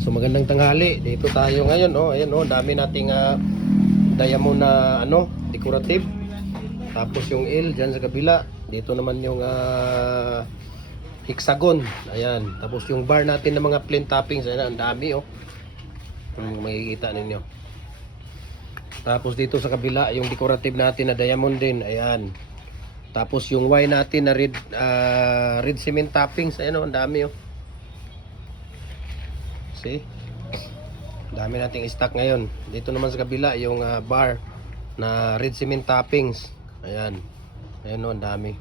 So magandang tanghali. Dito tayo ngayon, oh. Ayan, oh, dami nating diamond na decorative. Tapos yung L diyan sa kabila. Dito naman yung hexagon. Ayan. Tapos yung bar natin ng mga plain toppings, ayan, ang dami, oh. Kung makikita ninyo. Tapos dito sa kabila, yung decorative natin na diamond din, ayan. Tapos yung Y natin na red cement toppings, ayan, oh, ang dami, oh. See? Dami nating stock ngayon. Dito naman sa kabila yung bar na red cement toppings. Ayan. Ayan, oh, ang dami.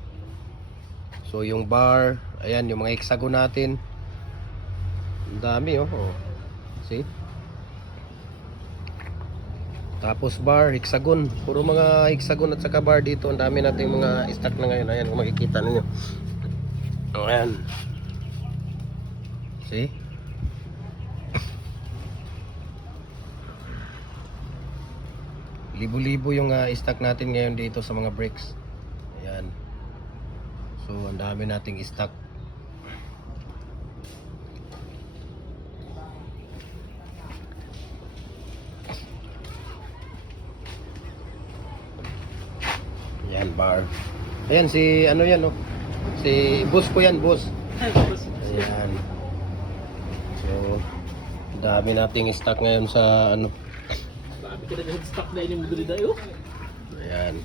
So yung bar, ayan yung mga hexagon natin. Ang dami, oh. Oh. See? Tapos bar, hexagon. Puro mga hexagon at saka bar dito. Ang dami nating mga stock na ngayon. Ayan, kung makikita ninyo. Oh, ayan. See? Libo-libo yung stock natin ngayon dito sa mga bricks. Ayan. So ang dami nating stock. Ayan, bar. Ayan si yan, oh. Si boss ko yan, boss. Ayan. So dami nating stock ngayon sa Kita dah stuck dah ini mobil dah yuk. Ayan.